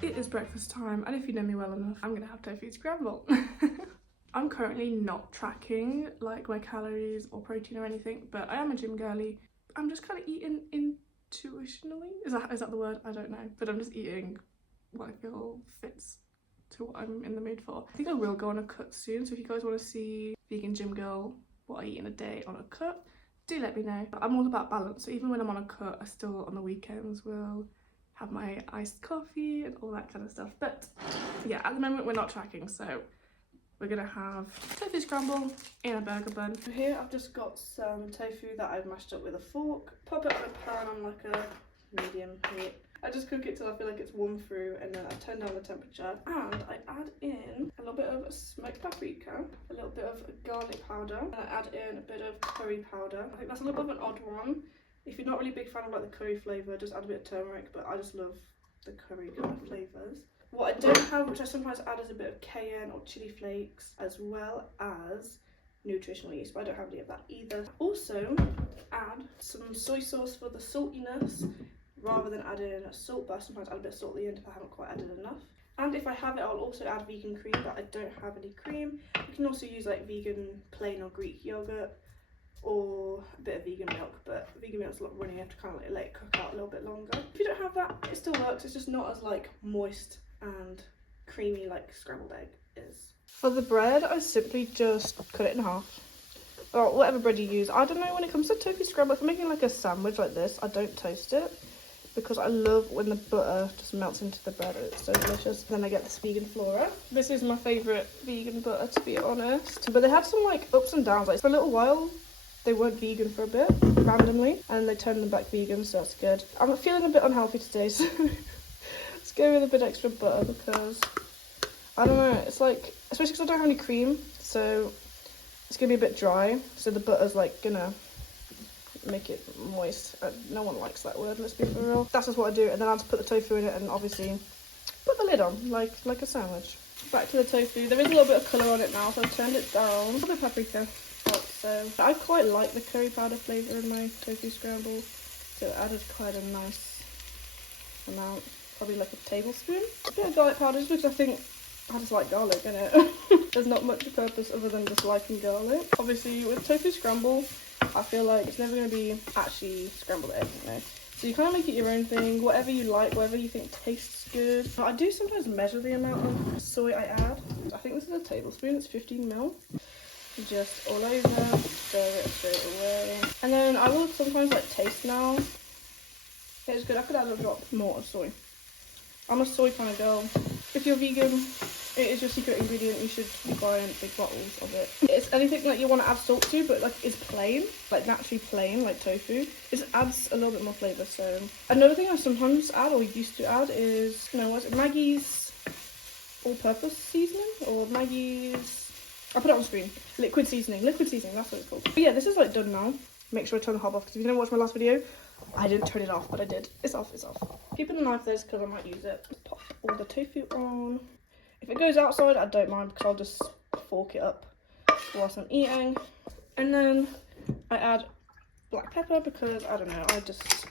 It is breakfast time, and if you know me well enough, I'm gonna have tofu scramble. I'm currently not tracking like my calories or protein or anything, but I am a gym girly. I'm just kind of eating intuitionally. Is that the word? I don't know, but I'm just eating what I feel fits to what I'm in the mood for. I think I will go on a cut soon, so if you guys want to see vegan gym girl what I eat in a day on a cut, do let me know. I'm all about balance, so even when I'm on a cut, I still on the weekends will have my iced coffee and all that kind of stuff. But yeah, at the moment we're not tracking, so we're gonna have tofu scramble in a burger bun. So here I've just got some tofu that I've mashed up with a fork. Pop it on a pan on like a medium heat. I just cook it till I feel like it's warm through, and then I turn down the temperature, and I add in a little bit of smoked paprika, a little bit of garlic powder, and I add in a bit of curry powder. I think that's a little bit of an odd one. If you're not really a big fan of like the curry flavour, just add a bit of turmeric, but I just love the curry kind of flavours. What I don't have, which I sometimes add, is a bit of cayenne or chili flakes, as well as nutritional yeast, but I don't have any of that either. Also add some soy sauce for the saltiness, rather than add in salt, but I sometimes add a bit of salt at the end if I haven't quite added enough. And if I have it, I'll also add vegan cream, but I don't have any cream. You can also use like vegan plain or Greek yogurt, or a bit of vegan milk, but vegan milk's a lot runny. You have to kind of like let it cook out a little bit longer. If you don't have that, it still works. It's just not as like moist and creamy like scrambled egg is. For the bread, I simply just cut it in half, or whatever bread you use. I don't know, when it comes to tofu scramble, if I'm making like a sandwich like this, I don't toast it, because I love when the butter just melts into the bread and it's so delicious. Then I get this vegan flora. This is my favourite vegan butter, to be honest. But they had some like ups and downs. Like for a little while, they weren't vegan for a bit, randomly, and they turned them back vegan, so that's good. I'm feeling a bit unhealthy today, so let's go with a bit extra butter, because I don't know, it's like, especially because I don't have any cream, so it's gonna be a bit dry, so the butter's like gonna make it moist. No one likes that word, let's be for real. That's just what I do, and then I'll just put the tofu in it and obviously put the lid on like a sandwich. Back to the tofu. There is a little bit of colour on it now, so I've turned it down. A little bit of paprika. So I quite like the curry powder flavour in my tofu scramble, so it added quite a nice amount, probably like a tablespoon. A bit of garlic powder, just because I think I just like garlic in it. There's not much purpose other than just liking garlic. Obviously with tofu scramble, I feel like it's never going to be actually scrambled eggs, you know. So you kind of make it your own thing, whatever you like, whatever you think tastes good. But I do sometimes measure the amount of soy I add. I think this is a tablespoon, it's 15 ml. Just all over, stir it straight away. And then I will sometimes like taste now. It's good, I could add a drop more of soy. I'm a soy kind of girl. If you're vegan, it is your secret ingredient. You should be buying big bottles of it. It's anything that you want to add salt to, but like it's plain, like naturally plain, like tofu. It adds a little bit more flavour. So another thing I sometimes add, or used to add, is, you know, what's it, Maggie's all-purpose seasoning, or Maggie's, I'll put it on screen. Liquid seasoning, that's what it's called. But yeah, this is like done now. Make sure I turn the hob off, because if you didn't watch my last video, I didn't turn it off, but I did. It's off. Keeping the knife there because I might use it. Pop all the tofu on. If it goes outside, I don't mind, because I'll just fork it up whilst I'm eating. And then I add black pepper, because I don't know,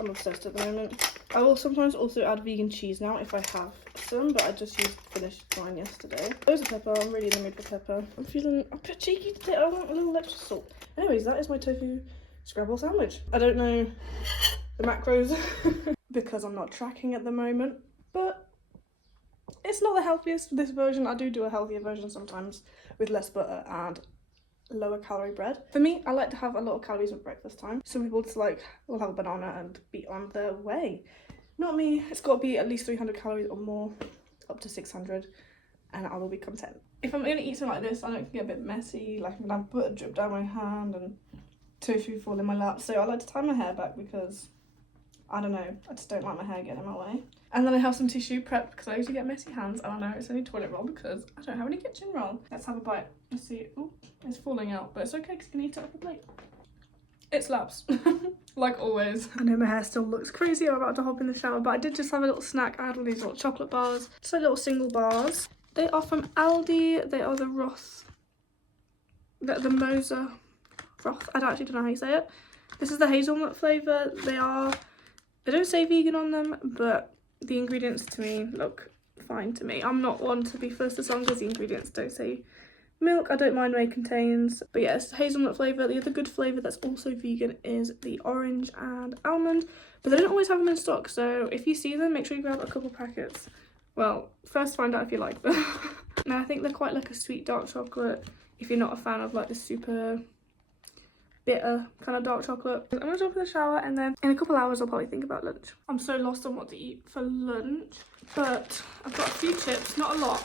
I'm obsessed at the moment. I will sometimes also add vegan cheese now if I have some, but I just finished mine yesterday. Loads of pepper. I'm really in the mood for pepper. I'm feeling a bit cheeky today. I want a little extra salt. Anyways, that is my tofu scramble sandwich. I don't know the macros because I'm not tracking at the moment, but it's not the healthiest, this version. I do a healthier version sometimes with less butter and lower calorie bread. For me, I like to have a lot of calories at breakfast time. Some people just like will have a banana and be on their way. Not me. It's got to be at least 300 calories or more, up to 600, and I will be content. If I'm gonna eat something like this, I know it can get a bit messy, like I'm gonna have butter drip down my hand and tofu fall in my lap, so I like to tie my hair back, because I don't know, I just don't like my hair getting in my way. And then I have some tissue prepped, because I usually get messy hands, and I know it's only toilet roll because I don't have any kitchen roll. Let's have a bite. Let's see. Oh, it's falling out, but it's okay because you can eat it off a plate. It slaps. Like always. I know my hair still looks crazy. I'm about to hop in the shower, but I did just have a little snack. I had all these little chocolate bars, just like little single bars. They are from Aldi. They are the Roth, the Moser Roth. I actually don't know how you say it. This is the hazelnut flavour. They don't say vegan on them, but the ingredients to me look fine to me. I'm not one to be first as long as the ingredients don't say milk. I don't mind what it contains. But yes, hazelnut flavour. The other good flavour that's also vegan is the orange and almond. But they don't always have them in stock. So if you see them, make sure you grab a couple packets. Well, first find out if you like them. Now I think they're quite like a sweet dark chocolate. If you're not a fan of like the super bitter kind of dark chocolate. I'm gonna jump in the shower and then in a couple hours I'll probably think about lunch. I'm so lost on what to eat for lunch, but I've got a few chips, not a lot.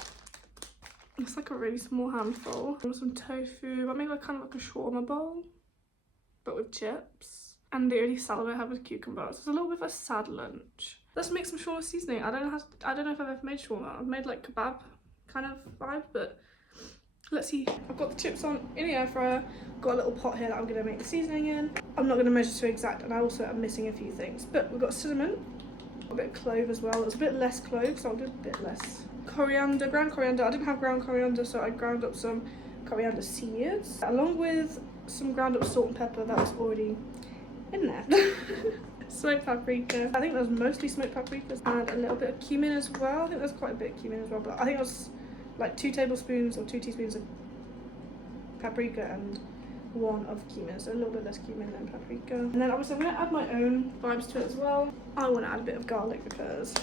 It's like a really small handful. And some tofu. I make like kind of like a shawarma bowl, but with chips. And the only salad I have is cucumbers. It's a little bit of a sad lunch. Let's make some shawarma seasoning. I don't know if I've ever made shawarma. I've made like kebab kind of vibe, but let's see. I've got the chips on in the air fryer. Got a little pot here that I'm gonna make the seasoning in. I'm not gonna measure to exact, and I also am missing a few things. But we've got cinnamon, a bit of clove as well. It's a bit less clove, so I'll do a bit less. Coriander, ground coriander. I didn't have ground coriander, so I ground up some coriander seeds, along with some ground up salt and pepper that was already in there. Smoked paprika. I think there's mostly smoked paprikas, and a little bit of cumin as well. I think there's quite a bit of cumin as well, but I think it was like 2 tablespoons or 2 teaspoons of paprika and 1 of cumin, so a little bit less cumin than paprika. And then obviously I'm going to add my own vibes to it as well. I want to add a bit of garlic because,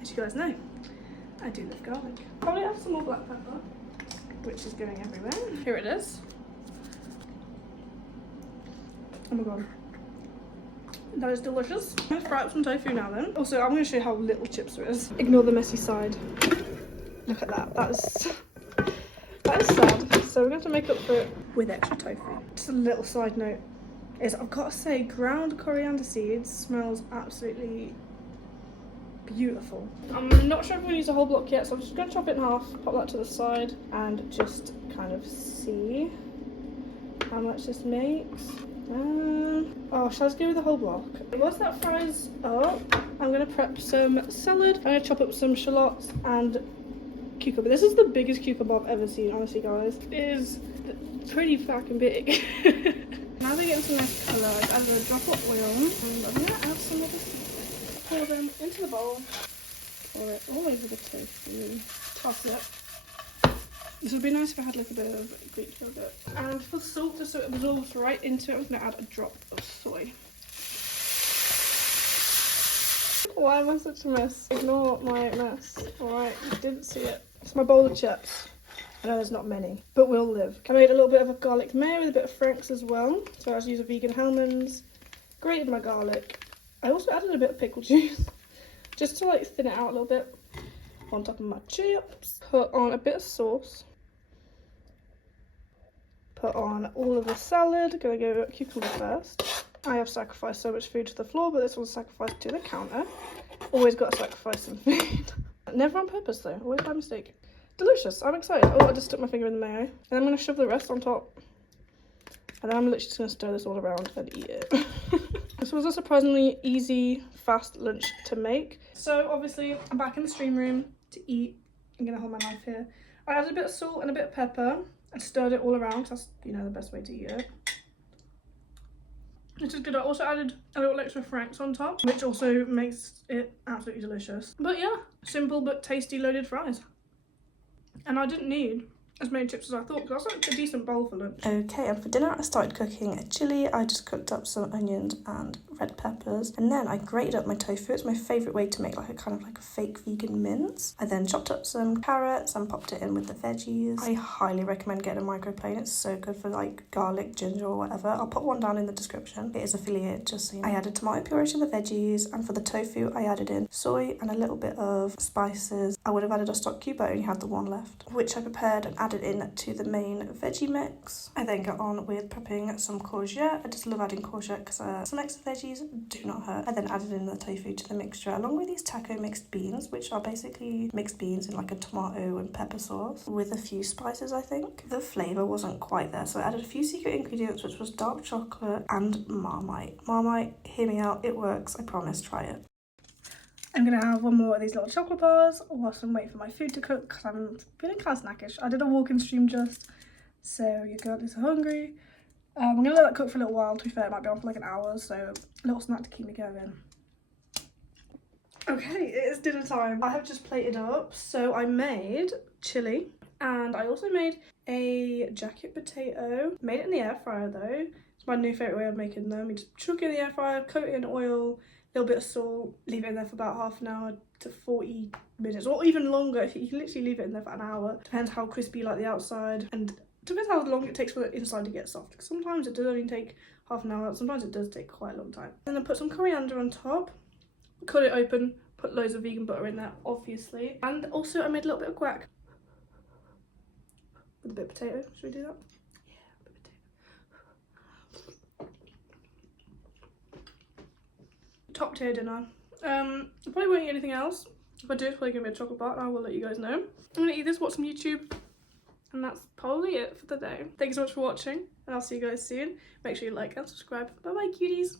as you guys know, I do love garlic. Probably add some more black pepper, which is going everywhere. Here it is. Oh my god. That is delicious. I'm going to fry up some tofu now then. Also, I'm going to show you how little chips there is. Ignore the messy side. Look at that. That is sad. So we're going to make up for it with extra tofu. Just a little side note is I've got to say ground coriander seeds smells absolutely beautiful. I'm not sure if I'm going to use a whole block yet, so I'm just going to chop it in half, pop that to the side, and just kind of see how much this makes. Oh, shall I just go with the whole block? Once that fries up, I'm going to prep some salad. I'm going to chop up some shallots and cucumber. This is the biggest cucumber I've ever seen, honestly, guys. It is pretty fucking big. Now they're getting some nice colour, I've added a drop of oil, and I'm going to add some of this. Pour them into the bowl. Pour it all over the tofu. Toss it. This would be nice if I had like a bit of Greek yogurt. And for salt, just so it absorbs right into it, I'm going to add a drop of soy. Why am I such a mess? Ignore my mess. Alright, you didn't see it. It's my bowl of chips. I know there's not many, but we'll live. I made a little bit of a garlic mayo with a bit of Frank's as well. So I was using vegan Hellmann's. Grated my garlic. I also added a bit of pickle juice, just to like thin it out a little bit. On top of my chips. Put on a bit of sauce. Put on all of the salad. Gonna go cucumber first. I have sacrificed so much food to the floor, but this was sacrificed to the counter. Always got to sacrifice some food. Never on purpose though, always by mistake. Delicious, I'm excited. Oh, I just stuck my finger in the mayo. And I'm going to shove the rest on top. And then I'm literally just going to stir this all around and eat it. This was a surprisingly easy, fast lunch to make. So obviously, I'm back in the stream room to eat. I'm going to hold my knife here. I added a bit of salt and a bit of pepper and stirred it all around, because that's, you know, the best way to eat it. Which is good. I also added a little extra Frank's on top, which also makes it absolutely delicious. But yeah, simple but tasty loaded fries. And I didn't need as many chips as I thought, because that's like a decent bowl for lunch. Okay, and for dinner I started cooking a chilli. I just cooked up some onions and red peppers, and then I grated up my tofu. It's my favourite way to make like a kind of like a fake vegan mince. I then chopped up some carrots and popped it in with the veggies. I highly recommend getting a microplane. It's so good for like garlic, ginger or whatever. I'll put one down in the description. It is affiliated, just so you know. I added tomato puree to the veggies, and for the tofu I added in soy and a little bit of spices. I would have added a stock cube, but I only had the one left, which I prepared and added in to the main veggie mix. I then got on with prepping some courgette. I just love adding courgette because some extra veggies do not hurt. I then added in the tofu to the mixture, along with these taco mixed beans, which are basically mixed beans in like a tomato and pepper sauce with a few spices, I think. The flavour wasn't quite there, so I added a few secret ingredients, which was dark chocolate and Marmite. Marmite, hear me out, it works, I promise, try it. I'm going to have one more of these little chocolate bars whilst I'm waiting for my food to cook, because I'm feeling kind of snackish. I did a walk-in stream just, so your girl is hungry. I'm going to let that cook for a little while. To be fair, it might be on for like an hour, so a little snack to keep me going. Okay, it is dinner time. I have just plated up. So I made chili and I also made a jacket potato. Made it in the air fryer though. It's my new favourite way of making them. You just chuck it in the air fryer, coat it in oil, a little bit of salt, leave it in there for about half an hour to 40 minutes or even longer. If you can literally leave it in there for an hour. Depends how crispy you like the outside and depends how long it takes for the inside to get soft. Sometimes it does only take half an hour, sometimes it does take quite a long time. Then I put some coriander on top, cut it open, put loads of vegan butter in there, obviously. And also I made a little bit of guac with a bit of potato. Should we do that? Yeah, a bit of potato. Top tier dinner. I probably won't eat anything else. If I do, it's probably gonna be a chocolate bar and I will let you guys know. I'm gonna eat this, watch some YouTube, and that's probably it for the day. Thank you so much for watching, and I'll see you guys soon. Make sure you like and subscribe. Bye bye, cuties.